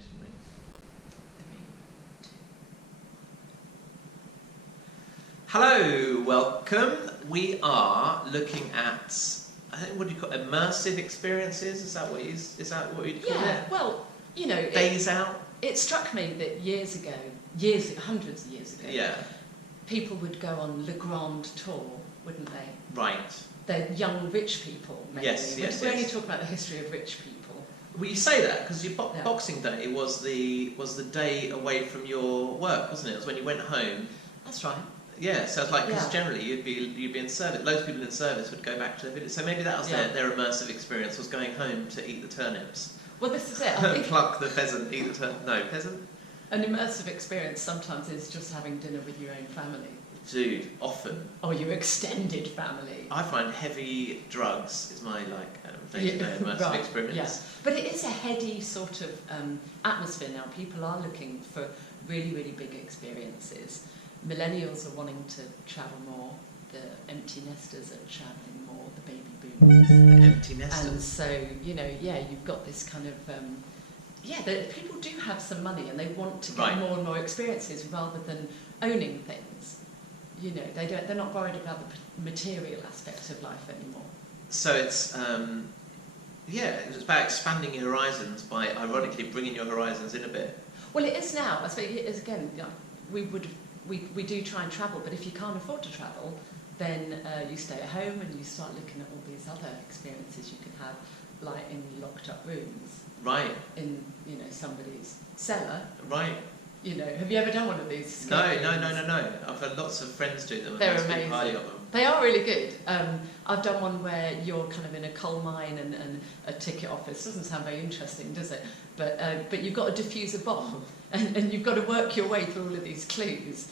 shouldn't we? Hello, welcome. We are looking at, I think, what do you call it? Immersive experiences? Is that what you'd call it? Yeah, well, you know, Days out? It struck me that hundreds of years ago, Yeah. people would go on Le Grand Tour, wouldn't they? Right. They're young rich people, mainly. Yes. We only talk about the history of rich people. Well, you say that because your Boxing Day was the day away from your work, wasn't it? It was when you went home. That's right. Yeah, so it's like, because generally you'd be in service. Loads of people in service would go back to their village. So maybe that was their immersive experience, was going home to eat the turnips. Well, this is it. I think Pluck the pheasant, eat the turnip. No, pheasant? an immersive experience sometimes is just having dinner with your own family. Dude, often. Or your extended family. I find heavy drugs is my day-to-day immersive experience. Yeah. But it is a heady sort of atmosphere now. People are looking for really, really big experiences. Millennials are wanting to travel more. The empty nesters are travelling more. The baby boomers. The empty nesters. And so, you've got this kind of people do have some money and they want to get more and more experiences rather than owning things. You know, they're not worried about the material aspect of life anymore. So it's it's about expanding your horizons by, ironically, bringing your horizons in a bit. Well, it is now. I suppose it is, again, we do try and travel, but if you can't afford to travel, then you stay at home and you start looking at all these other experiences you can have, like in locked up rooms. Right. In, somebody's cellar. Right. Have you ever done one of these? No. I've had lots of friends do them. They're and amazing. Highly of them. They are really good. I've done one where you're kind of in a coal mine and a ticket office. Doesn't sound very interesting, does it? But you've got to defuse a bomb, and you've got to work your way through all of these clues,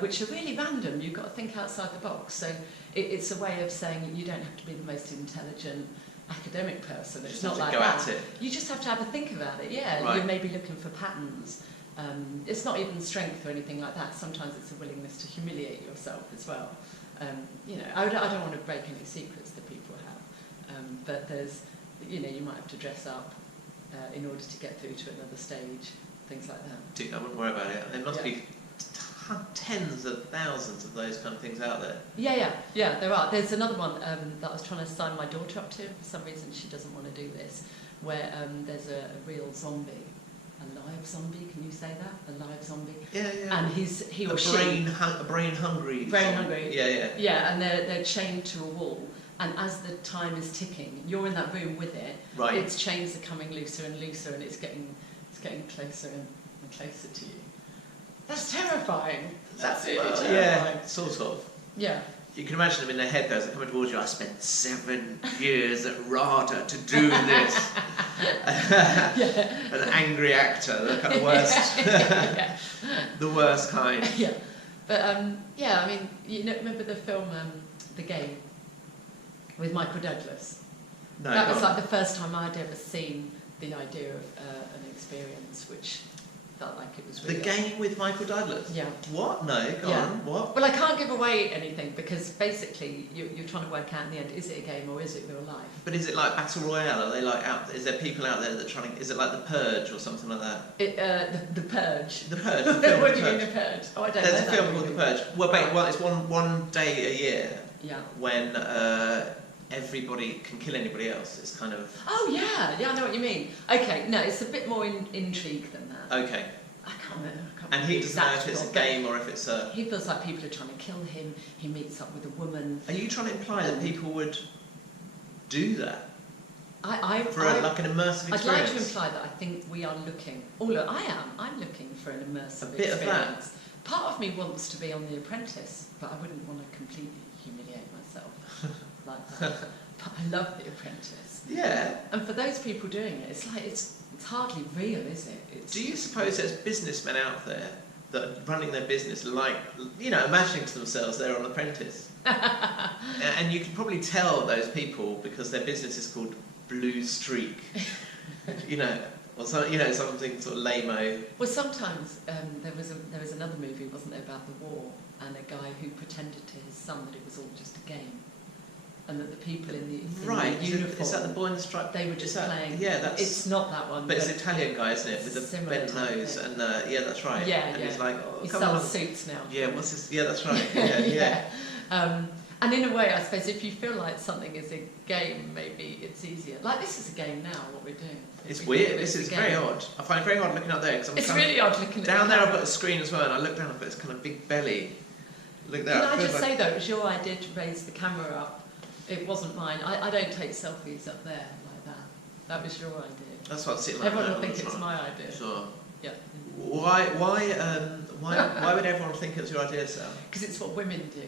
which are really random. You've got to think outside the box. So it's a way of saying you don't have to be the most intelligent academic person. It's not like that. You just have to have a think about it. Yeah, right. You're maybe looking for patterns. It's not even strength or anything like that. Sometimes it's a willingness to humiliate yourself as well. I don't want to break any secrets that people have, but there's, you might have to dress up in order to get through to another stage, things like that. Dude, I wouldn't worry about it. There must be tens of thousands of those kind of things out there. Yeah, there are. There's another one that I was trying to sign my daughter up to. For some reason, she doesn't want to do this, where there's a real zombie. A live zombie, can you say that? A live zombie? Yeah. And he or she... A brain hungry. Brain hungry. Yeah. Yeah, and they're chained to a wall. And as the time is ticking, you're in that room with it. Right. Its chains are coming looser and looser, and it's getting closer and closer to you. That's terrifying. That's really terrifying. Yeah, sort of. Yeah. You can imagine them in their head, though, as they're coming towards you. I spent 7 years at RADA to do this. An angry actor, the kind of worst, the worst kind. Yeah, but remember the film The Game with Michael Douglas? No, that was like the first time I'd ever seen the idea of an experience which felt like it was real. The Game with Michael Douglas? Yeah. What? No, go on. What? Well, I can't give away anything because basically you're trying to work out in the end, is it a game or is it real life? But is it like Battle Royale? Are they like is there people out there that are trying to, is it like The Purge or something like that? The Purge. The Purge. The film, what do you mean The Purge? Oh, I don't know. There's a film called The Purge. Well, it's one day a year. Yeah. When everybody can kill anybody else. It's kind of... Oh, yeah, I know what you mean. Okay, no, it's a bit more intrigue than that. Okay. I can't remember. And he doesn't know if it's a game or if it's a... He feels like people are trying to kill him. He meets up with a woman. Are you trying to imply that people would do that? Like an immersive experience? I'd like to imply that I think we are looking... Oh, look, I'm looking for an immersive experience. A bit of that. Part of me wants to be on The Apprentice, but I wouldn't want to completely humiliate myself like that. But I love The Apprentice. Yeah. And for those people doing it, it's like it's hardly real, is it? Do you suppose there's businessmen out there that are running their business like, imagining to themselves they're on Apprentice? And you can probably tell those people because their business is called Blue Streak. Or something sort of lame-o. Well, sometimes there was another movie, wasn't there, about the war, and a guy who pretended to his son that it was all just a game. and that the people in the Right. uniform, Is that the boy in the stripe? they were just playing. Yeah, that's. It's not that one. But it's an Italian guy, isn't it? With the similar bent type nose, thing. and yeah, that's right. Yeah, and yeah. he's like, oh, He come sells on. suits now. Yeah, what's this? Yeah, that's right. Yeah, yeah. And in a way, I suppose, if you feel like something is a game, maybe it's easier. Like, this is a game now, what we're doing. It's We weird. think This it's is a very game. odd. I find it very hard looking up there because I'm It's trying really odd looking at down the there. I've camera. got a screen as well, and I look down, I've got this kind of big belly. Look there. Can it I feels just like- say, though, it was your idea to raise the camera up. It wasn't mine. I don't take selfies up there like that. That was your idea. That's what I'm sitting like Everyone that will all the think it's time. my idea. Sure. Yeah. Why would everyone think it was your idea, Sal? Because it's what women do.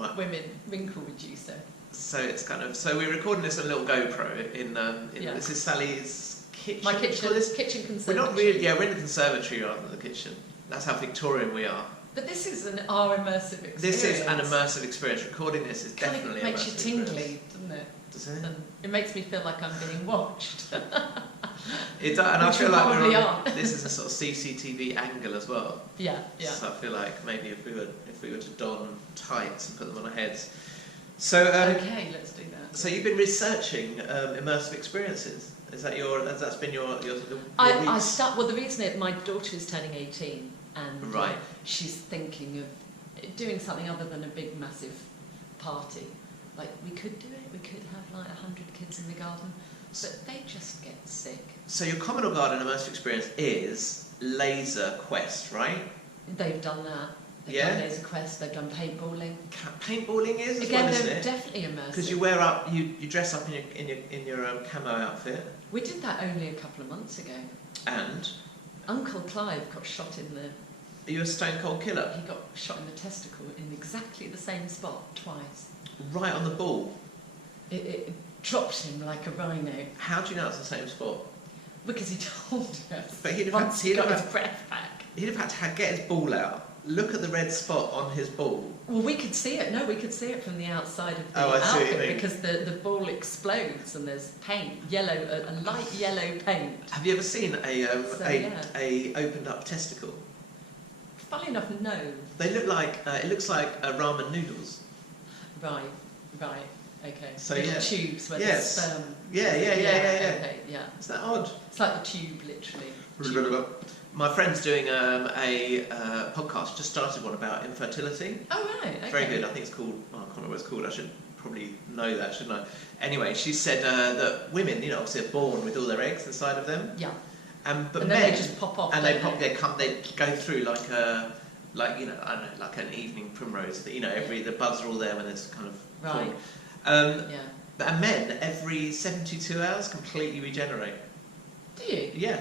Right. Women, wrinkle reducer. So it's kind of. So we're recording this on a little GoPro in. Yeah. This is Sally's kitchen. My What do you kitchen, call this? kitchen We're conservatory. not really. Yeah, we're in the conservatory rather than the kitchen. That's how Victorian we are. But this is our immersive experience. This is an immersive experience. Recording this is Kind definitely of makes you immersive tingly, experience. doesn't it? Does it? And it makes me feel like I'm being watched. It does, and I Which feel we like probably we're on, are. this is a sort of CCTV angle as well. Yeah, yeah. So I feel like maybe if we were to don tights and put them on our heads. So Okay, let's do that. so you've been researching immersive experiences. Is that that's been your I weeks? start. Well, the reason is my daughter is turning 18, and Right. she's thinking of doing something other than a big, massive party. Like, we could do it. We could have like 100 kids in the garden, but they just get sick. So your Commodore Garden immersive experience is Laser Quest, right? They've done that. They've Yeah. done Laser Quest. They've done paintballing. Paintballing is as Again, well, isn't they're it? definitely immersive. Because you wear up, you dress up in your camo outfit, We did that only a couple of months ago. and Uncle Clive got shot in the. are you a stone cold killer? He got shot in the testicle in exactly the same spot twice. Right on the ball. It dropped him like a rhino How do you know it's the same spot? because he told us. But he'd have once had- he got his breath back. He'd have had to get his ball out, look at the red spot on his ball. Well, we could see it. No, we could see it from the outside of the Oh, I see what you outfit mean. because the ball explodes and there's paint, yellow, a light yellow paint. Have you ever seen yeah. a opened up testicle? Funny enough, no. They look like it looks like ramen noodles. Right, okay. So, Little yeah. tubes where Yes. the sperm. Yeah. Okay, yeah. Is that odd? It's like the tube, literally. My friend's doing a podcast. Just started one about infertility. Oh right, okay. Very good. I think it's called. Oh, I can't remember what it's called. I should probably know that, shouldn't I? Anyway, she said that women, obviously, are born with all their eggs inside of them. Yeah. But And men, then they just pop off. and don't they go through like I don't know, like an evening primrose. The buds are all there when it's kind of Right. formed. Yeah. And men, every 72 hours, completely regenerate. Do you? Yeah.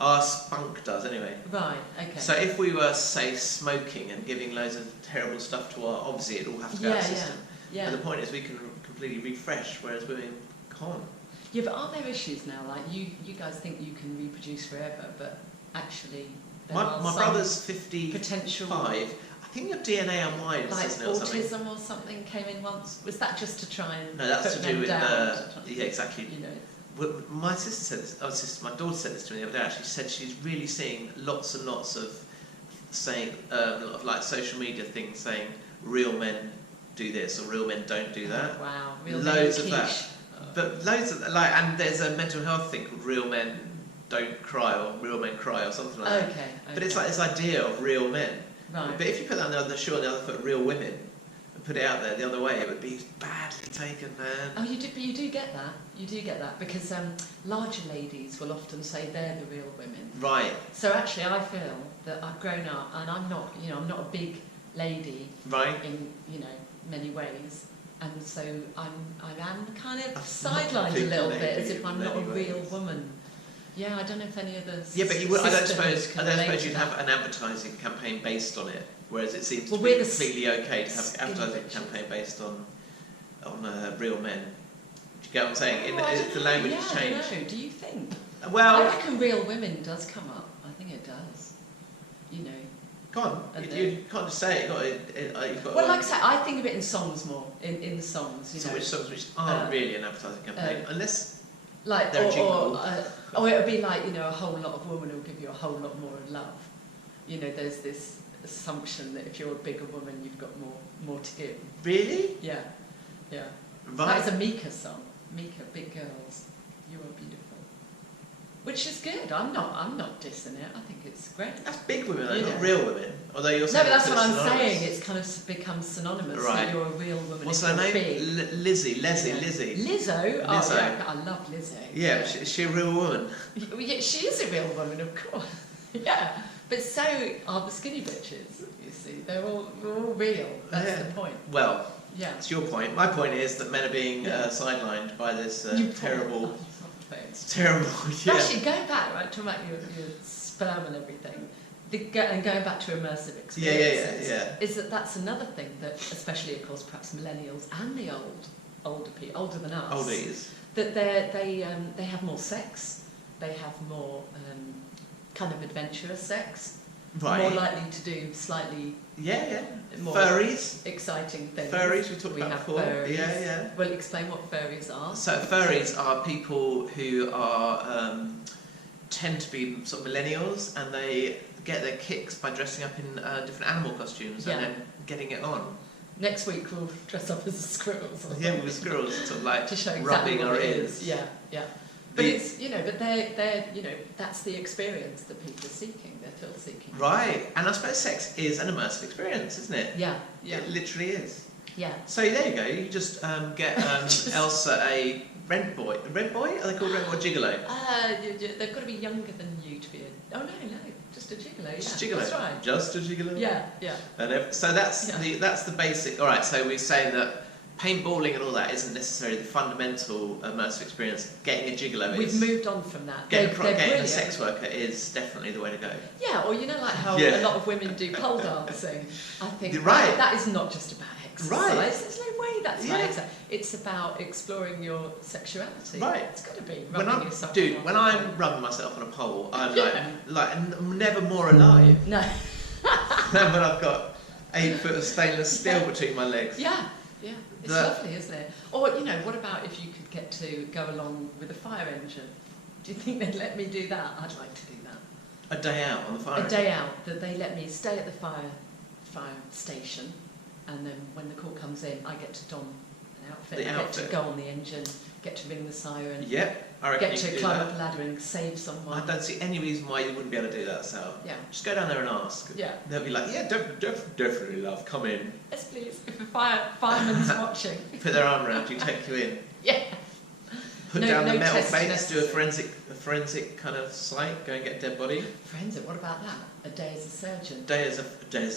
Our spunk does, anyway. Right. Okay. So if we were, say, smoking and giving loads of terrible stuff to our... Obviously, it'd all have to go out of the system. Yeah. But the point is we can completely refresh, whereas women can't. Yeah, but are there issues now? Like you guys think you can reproduce forever, but actually, there are My some brother's 55. potential, I think your DNA unwinds, like isn't it, or something? autism or something came in once. Was that just to try and No, that's put to do them with... down? yeah, exactly. You know. Well, my sister said this. My daughter said this to me the other day. Actually, she said she's really seeing lots and lots of saying a lot of like social media things saying real men do this or real men don't do that. Wow, real Loads of quiche. that. But loads of and there's a mental health thing called real men don't cry or real men cry or something like that. Okay. But it's like this idea of real men. Right. But if you put that on the other shoe on the other foot, real women, and put it out there the other way, it would be badly taken, man. Oh, you do, but you do get that. You do get that because larger ladies will often say they're the real women. Right. So actually, I feel that I've grown up, and I'm not, I'm not a big lady Right. in, many ways, and so I am kind of That's not sidelined a big little lady bit as in if I'm not a many real ways. woman. Yeah, I don't know if any of the Yeah, but you would, I don't sisters suppose can relate to you'd that. have an advertising campaign based on it, whereas it seems Well, to be we're the completely okay to have skin advertising bitches. campaign based on real men. Do you get what I'm saying? Oh, I don't The know. language yeah, has I changed. don't know. Do you think? I Well, reckon real women does come up. I think it does. go on. And You can't just say it. You've got Well, to, like I say, I think of it in songs more. In songs, so which songs which aren't really an advertising campaign, unless like they're a or jingle. or it'll be like a whole lot of women will give you a whole lot more love. There's this assumption that if you're a bigger woman, you've got more to give. really. Yeah. Right. That was a Mika song. Mika, Big Girls, You Are Beautiful. Which is good. I'm not dissing it. I think it's great. That's big women, though, Yeah. not real women. Although you're No, saying but that's it's what I'm synonymous. saying. It's kind of become synonymous Right. that you're a real woman. What's if her you're name? big. Lizzie. Yeah. Lizzo? Oh, Lizzo. yeah, I love Lizzo. Yeah, is she a real woman? Yeah, she is a real woman, of course. Yeah, but so are the skinny bitches. You see, they're all real. That's Yeah. the point. Well, Yeah. that's your point. My point is that men are being Yeah. sidelined by this You terrible, thanks. terrible. Yeah. Actually, going back, right, talking about your sperm and everything, and going back to immersive experiences, Yeah. is that's another thing that, especially of course, perhaps millennials and the older people, older than us, Oldies. that they have more sex, they have more kind of adventurous sex, Right. more likely to do slightly Yeah. more Furries. exciting things. Furries we talked about have before. Furries. Yeah. Well, explain what furries are. So furries are people who are tend to be sort of millennials, and they get their kicks by dressing up in different animal costumes Yeah. and then getting it on. Next week we'll dress up as squirrels. Or Yeah, with squirrels, sort of like to show exactly rubbing what our it ears. is. Yeah. But The- it's but they're that's the experience that people are seeking. They're thrill seeking. Right, and I suppose sex is an immersive experience, isn't it? Yeah. It literally is. Yeah. So there you go. You just get Elsa a rent boy. A rent boy? Are they called rent boy? Gigolo. They've got to be younger than you to be no, just a gigolo. Just Yeah, gigolo. that's right. Just a gigolo. Yeah. And so that's Yeah. that's the basic. All right. So we're saying that paintballing and all that isn't necessarily the fundamental immersive experience. Getting a gigolo We've is. moved on from that. Getting, They're getting a brilliant. sex worker is definitely the way to go. Yeah, or like how Yeah. a lot of women do pole dancing. I think Right. that is not just about exercise. Right. There's no way that's Yeah. about exercise. It's about exploring your sexuality. Right. It's got to be. When rubbing I'm, yourself dude, on when the I'm pole. rubbing myself on a pole, I'm Yeah. I'm never more alive No. than when I've got 8 foot of stainless steel between my legs. Yeah. It's The- lovely, isn't it? Or what about if you could get to go along with a fire engine? Do you think they'd let me do that? I'd like to do that. A day out on the fire. A day out that they let me stay at the fire station, and then when the call comes in, I get to don an outfit. The I get outfit. to go on the engine, get to ring the siren, Yep, I reckon get you to could do climb that. up a ladder and save someone. I don't see any reason why you wouldn't be able to do that, Sal. Yeah. Just go down there and ask. Yeah. They'll be like, yeah, definitely, love, come in. Yes, please. If a fireman's watching. Put their arm around you, take you in. Yeah. Put No- down the no metal test face, do a necessary. forensic kind of site, go and get a dead body. Forensic. What about that? A day as a surgeon. Day as a surgeon. Day as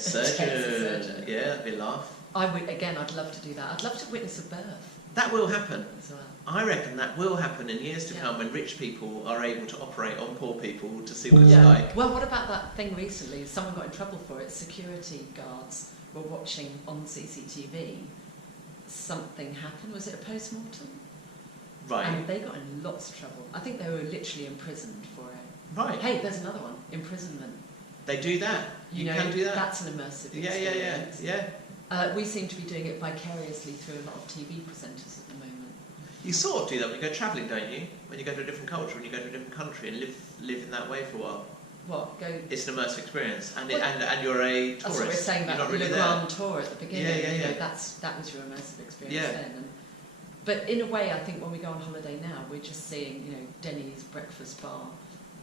a surgeon. Yeah, that'd be a laugh. I'd love to do that. I'd love to witness a birth That will happen. as well. I reckon that will happen in years to Yeah. come when rich people are able to operate on poor people to see what it's like. Well, what about that thing recently? Someone got in trouble for it. Security guards were watching on CCTV. Something happened. Was it a post-mortem? Right. And they got in lots of trouble. I think they were literally imprisoned for it. Right. Hey, there's another one. Imprisonment. They do that. You can do that. That's an immersive Yeah. experience. Yeah. We seem to be doing it vicariously through a lot of TV presenters at the moment. You sort of do that when you go travelling, don't you? When you go to a different culture, when you go to a different country and live in that way for a while. What? Go... It's an immersive experience, and Well, and you're a tourist. That's what we're saying You're about not really Le there. Grand Tour at the beginning. Yeah. That was your immersive experience Yeah. then. But in a way, I think when we go on holiday now, we're just seeing, Denny's breakfast bar.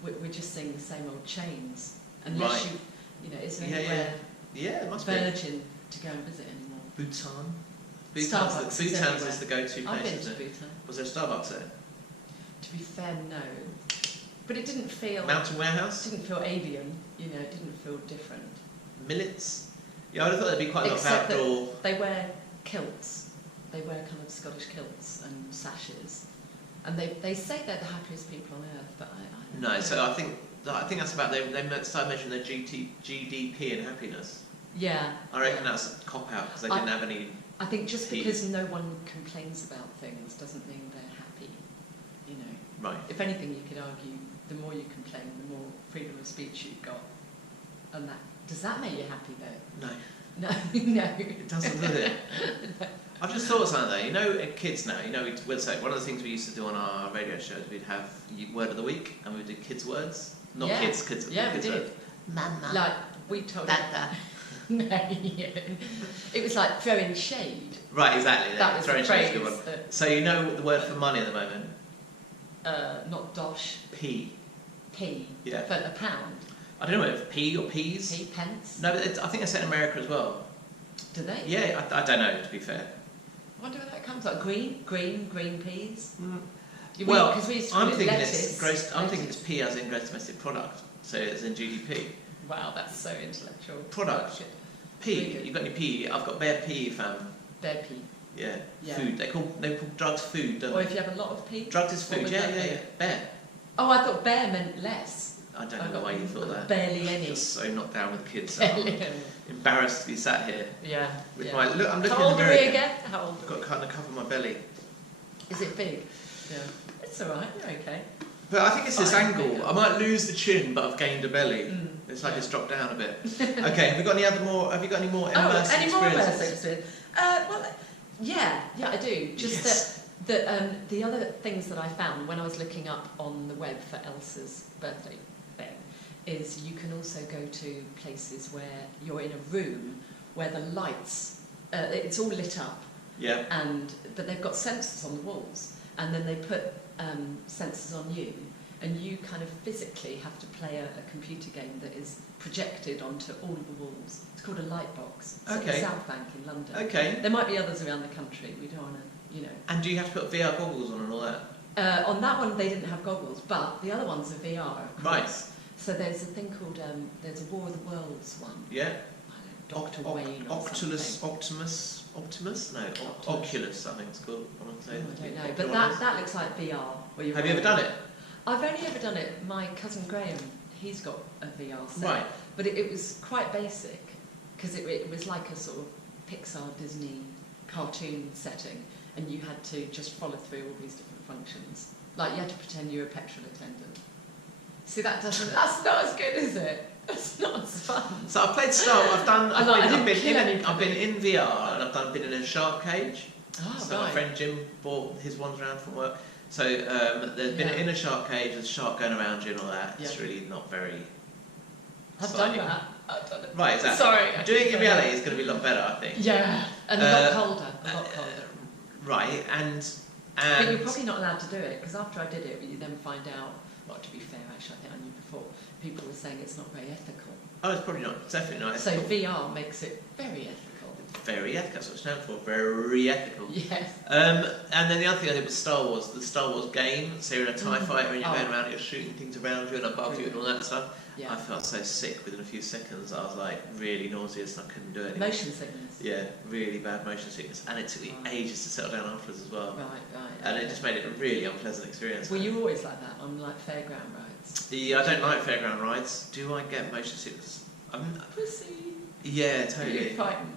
We're just seeing the same old chains. Unless Right. it's Yeah, anywhere Yeah, it must be. virgin to go and visit anymore. Bhutan. Starbucks is Bhutan's everywhere. is the go-to I've place, been to isn't it? Bhutan. Was there a Starbucks there? To be fair, no. But it didn't feel... Mountain Warehouse? It didn't feel alien, it didn't feel different. Millets? Yeah, I would have thought there'd be quite a lot of Except that outdoor... they wear kilts. They wear kind of Scottish kilts and sashes. And they say they're the happiest people on earth, but I don't know. No, so I think that's about... They started measuring their GDP and happiness. Yeah. I reckon yeah. that's a cop-out, because they didn't have any... I think just peace. because no one complains about things doesn't mean they're happy, Right. If anything, you could argue the more you complain, the more freedom of speech you've got. And does that make you happy, though? No. No. It doesn't, does it? I've just thought of something though. Kids now, we'd say one of the things we used to do on our radio shows, we'd have word of the week, and we would do kids' words. Not Yeah. kids Yeah, we kids' did. words. Mama. Like, we told Dada. No, yeah. It was like throwing shade. Right, exactly. That was throwing the shade is a phrase. good one. So you know the word for money at the moment? Not dosh. P. P. Yeah. For a pound. I don't know whether it's P or P's. P pence. No, but I think they say in America as well. Do they? Yeah, I don't know, to be fair. I wonder where that comes from. Green peas. Well, because we used to I'm call it thinking lettuce. it's gross. I'm thinking it's P as in gross domestic product, so it's in GDP. Wow, that's so intellectual. Product. P. You got any P? I've got bare P, fam. Bare pea. Yeah. Yeah. Food. They call drugs food, don't Or they? if you have a lot of pea. Drugs is what food. would Yeah, that yeah, be? yeah. Bare. Oh, I thought bare meant less. I don't know why you thought that. Barely any. You're so knocked down with kids. Barely I'm any. embarrassed to be sat here Yeah. with yeah. my look. I'm looking How in old the are mirror. we again? How old I've are got we? kind of cover my belly. Is it big? Yeah. It's alright, you're okay. But I think it's this Fine, angle. okay. I might lose the chin, but I've gained a belly. Mm. It's like it's dropped down a bit. Okay, have you got any more immersive any more experiences? immersive experience? Well, yeah, I do. Just Yes. that the other things that I found when I was looking up on the web for Elsa's birthday thing is you can also go to places where you're in a room where the lights, it's all lit up, Yeah. but they've got sensors on the walls, and then they put sensors on you, and you kind of physically have to play a computer game that is projected onto all of the walls. It's called a light box. It's at the Okay. South Bank in London. Okay. There might be others around the country. We don't want to, And do you have to put VR goggles on and all that? On that one, they didn't have goggles, but the other ones are VR. Of Right. course. So there's a thing called there's a War of the Worlds one. Yeah. I don't know, Dr. Wayne or Optimus? No, Optimus. Oculus, I think it's called. I want to say. something. I don't know, but that looks like VR. Where Have you ever done it? I've only ever done it. My cousin Graham, he's got a VR set. Right. But it was quite basic, because it was like a sort of Pixar Disney cartoon setting, and you had to just follow through all these different functions. Like you had to pretend you were a petrol attendant. See, that's not as good, is it? That's not as fun. So I've played Star Wars. I've been in VR and I've been in a shark cage. Oh, So right. my friend Jim bought his ones around from work. So there's been in a shark cage with a shark going around you and all that. It's Yeah. really not very. I've exciting. done that. I've done it. Right, exactly. Sorry. I Doing it in keep reality saying is going to be a lot better, I think. Yeah, and a lot colder. A lot colder. Right, and But you're probably not allowed to do it, because after I did it, you then find out, well, to be fair, actually, I think I knew before, people were saying it's not very ethical. oh, it's probably not. It's definitely not. So ethical. VR makes it very ethical. Very ethical. That's what it stands for. Very ethical. Yes. And then the other thing I did was Star Wars, the Star Wars game. So you're in a TIE fighter and you're Oh. going around, you're shooting things around you and above you and all that stuff. Yeah. I felt so sick within a few seconds. I was like really nauseous and I couldn't do it anymore. Motion sickness. Yeah, really bad motion sickness. And it took me Right. ages to settle down afterwards as well. Right. And it just made it a really unpleasant experience. Were you always like that on like fairground rides? I don't like fairground rides. Do I get motion sickness? Pussy. Yeah, Were totally. you frightened?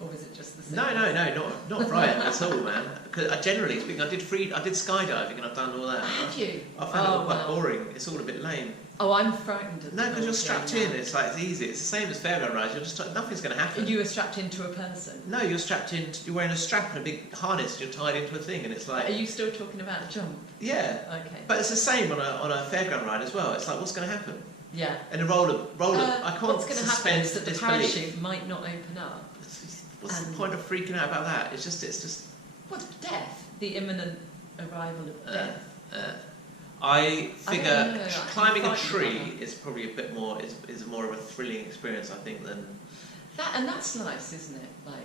Or was it just the same? No, not frightened at all, man. Because generally speaking, I did skydiving and I've done all that. Have you? I found it all quite boring. It's all a bit lame. Oh, I'm frightened of No, because you're strapped in. It. It's like it's easy. It's the same as fairground rides. You're just nothing's going to happen. You were strapped into a person. No, you're strapped in. You're wearing a strap and a big harness. You're tied into a thing, and it's Are like you still talking about a jump? yeah. Okay. But it's the same on a fairground ride as well. It's like what's going to happen? Yeah. And a roller. I can't What's going to happen suspend is that the disbelief. parachute might not open up. What's the And- point of freaking out about that? It's just. What, death? The imminent arrival of death? I figure know, climbing a I'm frightened tree about is probably a bit more is more of a thrilling experience, I think, than That's nice, isn't it? Like,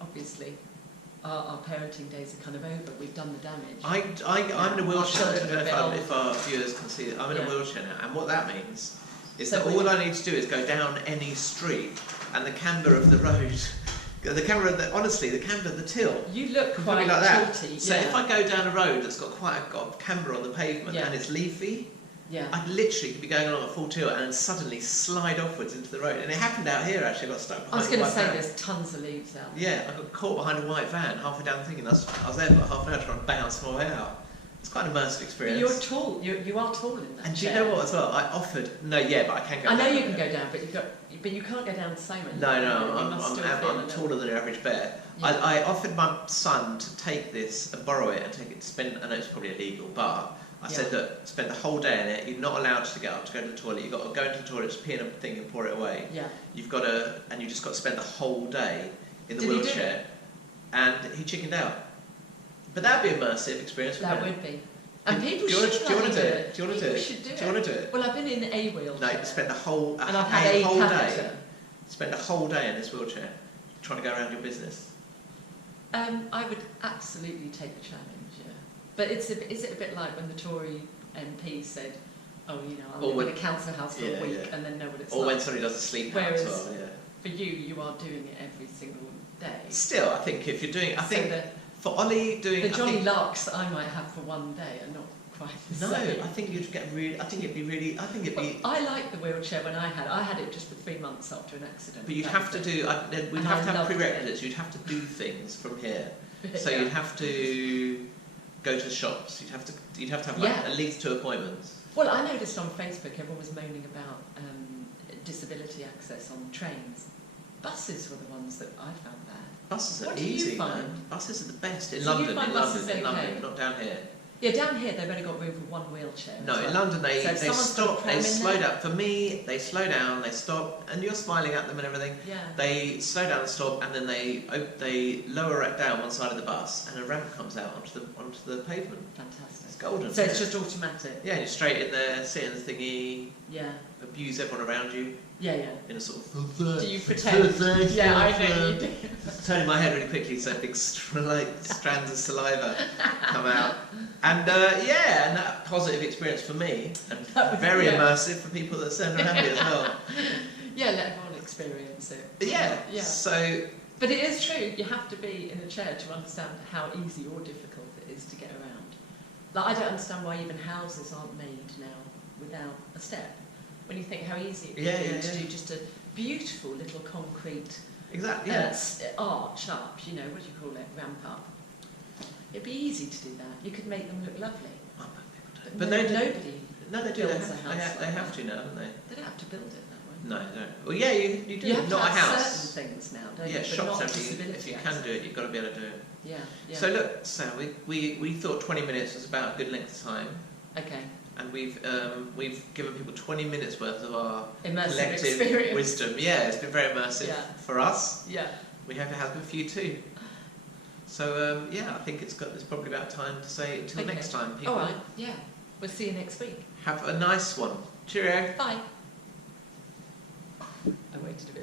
obviously, our parenting days are kind of over. We've done the damage. I'm in a wheelchair. I children don't are a bit know old. if our viewers can see it. I'm in a Yeah. wheelchair now, and what that means is So that all I need to do is go down any street, and the camber of the road, the camber of the till. You look Can quite be like that. tilty. So yeah. if I go down a road that's got got camber on the pavement Yeah. and it's leafy, yeah. I literally could be going along at full tilt and then suddenly slide offwards into the road. And it happened out here actually. I got stuck behind I was a going to white say van. there's tons of leaves out. Yeah, I got caught behind a white van halfway down the thing, and I was there for like half an hour trying to bounce my way out. It's quite an immersive But experience. you're tall. You are tall in that. And do you chair. know what as well? I offered but I can go. I know down you can there. go down, but you can't go down so many. No, You must still feel a I'm little- taller than an average bear. Yeah. I offered my son to take this and borrow it and take it to spend. I know it's probably illegal, but I said, look, spend the whole day in it. You're not allowed to get up to go to the toilet. You've got to go into the toilet, just pee in a thing and pour it away. Yeah. You've got to, and you just got to spend the whole day in the Did he do wheelchair. And he chickened out. But that'd be an immersive experience, That wouldn't it? would be. And people Do you want should to do do it? it. Do you want to do People it? should do Do you want to do it? Well, I've been in a wheelchair. No, you spend the whole and I've had a whole day. catheter. Spend a whole day in this wheelchair trying to go around your business. I would absolutely take the challenge, yeah. But is it a bit like when the Tory MP said, oh, you know, I'll live in a council house for a week and then know what it's or like. when somebody does a sleep out Whereas as well, yeah. for you are doing it every single day. Still, I think if you're doing, I So think for Ollie doing, the jolly larks that I might have for one day are not quite the no, same. I think you'd get really. I think it'd be really. I think it'd be. I like the wheelchair when I had it just for 3 months after an accident. But you'd That have was to it. do. We'd And have I to have loved prerequisites. You'd have to do things from here. So Yeah. you'd have to go to the shops. You'd have to. You'd have to have like Yeah. at least 2 appointments. Well, I noticed on Facebook everyone was moaning about disability access on trains. Buses were the ones that I found bad. Buses are What do you easy, find? man. Buses are the best in So you London. find In buses London, in London, okay? not down here. Yeah, down here they've only got room for one wheelchair. No, as in well. London they So if someone's got a stop, pram they in slow there- down. For me, they slow down, they stop, and you're smiling at them and everything. Yeah. They slow down and stop, and then they lower it down one side of the bus, and a ramp comes out onto the pavement. Fantastic. It's golden. So it's isn't just automatic. it? Yeah, you're straight in there, sit in the thingy, Yeah. abuse everyone around you Yeah, yeah. in a sort of. Do you pretend? Yeah, I know you do. Turning my head really quickly so big strands of saliva come out. And and that positive experience for me, and That was- very yeah. immersive for people that stand around me as well. Yeah, let everyone experience it. But yeah, Yeah. so But it is true, you have to be in a chair to understand how easy or difficult it is to get around. Like, I don't understand why even houses aren't made now without a step. When you think how easy it would Yeah, be yeah, to yeah. do just a beautiful little concrete exactly, arch up, you know, what do you call it, ramp up. It'd be easy to do that. You could make them look lovely. But they do. nobody. No, they do. builds a house They like have that. to now, don't they? They don't have to build it that way. No, they don't. Well, yeah, you do. You have Not to a have house. certain things now, don't Yeah, you? But shops not everything. disability If you access. can do it, you've got to be able to do it. Yeah, yeah. So look, Sam, we thought 20 minutes was about a good length of time, Okay. and we've given people 20 minutes worth of our Immersive collective experience. wisdom. Yeah, it's been very immersive Yeah. for us. Yeah. We hope it has been for you too. So I think it's probably about time to say until Okay. next time, people. All right. Yeah. We'll see you next week. Have a nice one. Cheerio. Bye. I waited a bit.